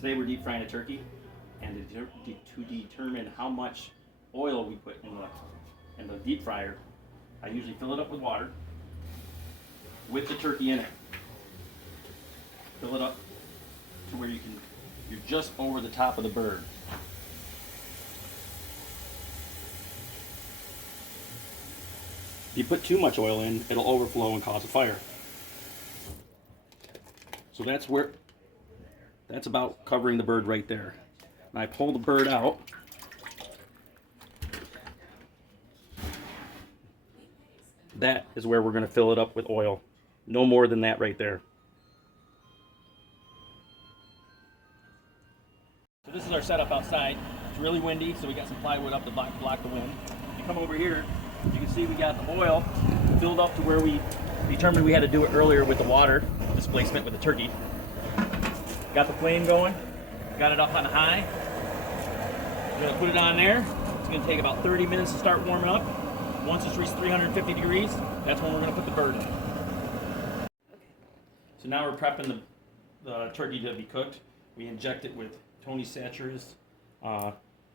Today we're deep frying a turkey, and to determine how much oil we put in the deep fryer, I usually fill it up with water with the turkey in it. Fill it up to where you're just over the top of the bird. If you put too much oil in, it'll overflow and cause a fire. So that's about covering the bird right there. And I pull the bird out. That is where we're going to fill it up with oil. No more than that right there. So this is our setup outside. It's really windy, so we got some plywood up to block the wind. If you come over here, you can see we got the oil filled up to where we determined we had to do it earlier with the water displacement with the turkey. Got the flame going, got it up on high. We're going to put it on there. It's going to take about 30 minutes to start warming up. Once it's reached 350 degrees, that's when we're going to put the bird in. So now we're prepping the turkey to be cooked. We inject it with Tony Satcher's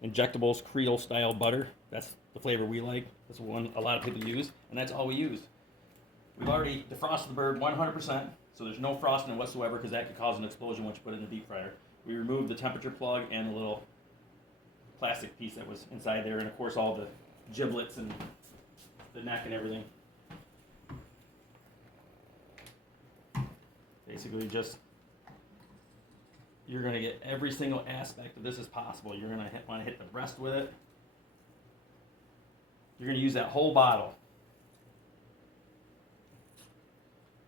injectables Creole style butter. That's the flavor we like. That's the one a lot of people use, and that's all we use. We've already defrosted the bird 100%, so there's no frosting whatsoever because that could cause an explosion once you put it in the deep fryer. We removed the temperature plug and the little plastic piece that was inside there, and of course all the giblets and the neck and everything. Basically just, you're going to get every single aspect of this as possible. You're going to want to hit the breast with it. You're going to use that whole bottle.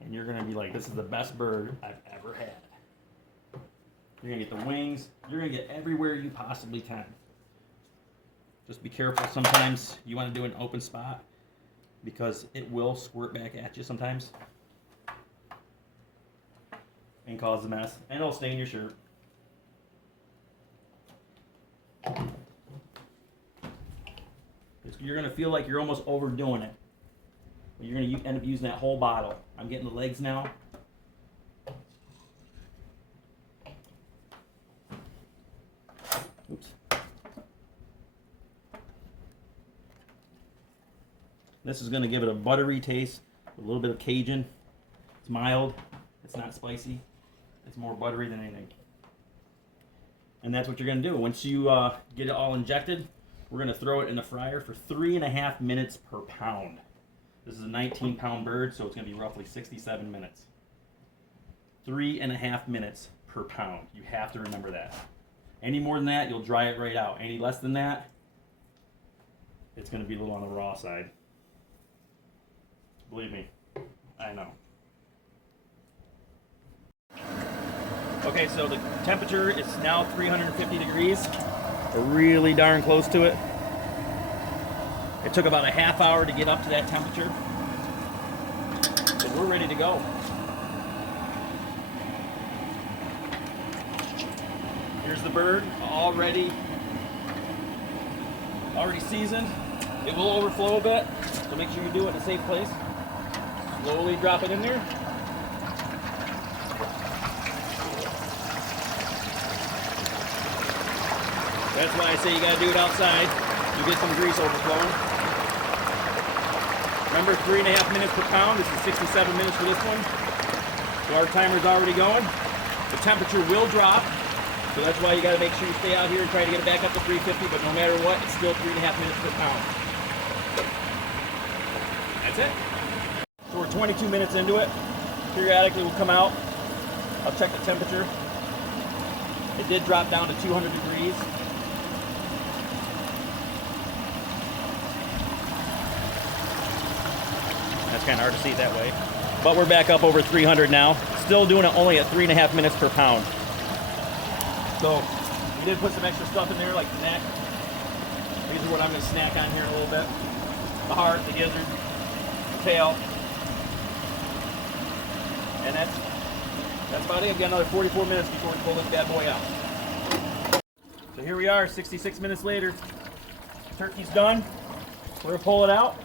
And you're going to be like, this is the best bird I've ever had. You're going to get the wings. You're going to get everywhere you possibly can. Just be careful. Sometimes you want to do an open spot because it will squirt back at you sometimes and cause a mess. And it'll stain your shirt. You're going to feel like you're almost overdoing it. You're going to end up using that whole bottle. I'm getting the legs now. Oops. This is going to give it a buttery taste, a little bit of Cajun. It's mild. It's not spicy. It's more buttery than anything. And that's what you're going to do. Once you get it all injected, we're going to throw it in the fryer for 3.5 minutes per pound. This is a 19-pound bird, so it's going to be roughly 67 minutes. 3.5 minutes per pound. You have to remember that. Any more than that, you'll dry it right out. Any less than that, it's going to be a little on the raw side. Believe me, I know. Okay, so the temperature is now 350 degrees. We're really darn close to it. It took about a half hour to get up to that temperature. So we're ready to go. Here's the bird, already seasoned. It will overflow a bit, so make sure you do it in a safe place. Slowly drop it in there. That's why I say you gotta do it outside. You get some grease overflowing. Remember, 3.5 minutes per pound. This is 67 minutes for this one. So our timer's already going. The temperature will drop, so that's why you gotta make sure you stay out here and try to get it back up to 350, but no matter what, it's still 3.5 minutes per pound. That's it. So we're 22 minutes into it. Periodically we'll come out. I'll check the temperature. It did drop down to 200 degrees. That's kind of hard to see that way. But we're back up over 300 now. Still doing it only at 3.5 minutes per pound. So we did put some extra stuff in there like the neck. These are what I'm going to snack on here in a little bit. The heart, the gizzard, the tail. And that's about it. We've got another 44 minutes before we pull this bad boy out. So here we are, 66 minutes later. Turkey's done. We're going to pull it out.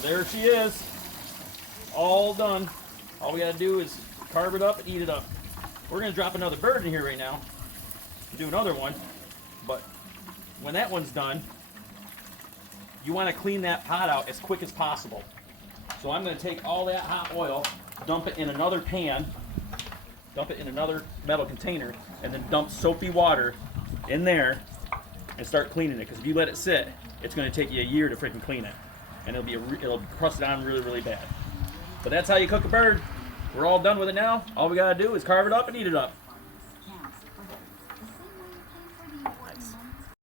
There she is. All done. All we got to do is carve it up and eat it up. We're gonna drop another bird in here right now. Do another one, but when that one's done, you want to clean that pot out as quick as possible. So I'm going to take all that hot oil, dump it in another pan, dump it in another metal container, and then dump soapy water in there and start cleaning it. Because if you let it sit, it's going to take you a year to freaking clean it, and it'll crust it on really, really bad. But that's how you cook a bird. We're all done with it now. All we got to do is carve it up and eat it up.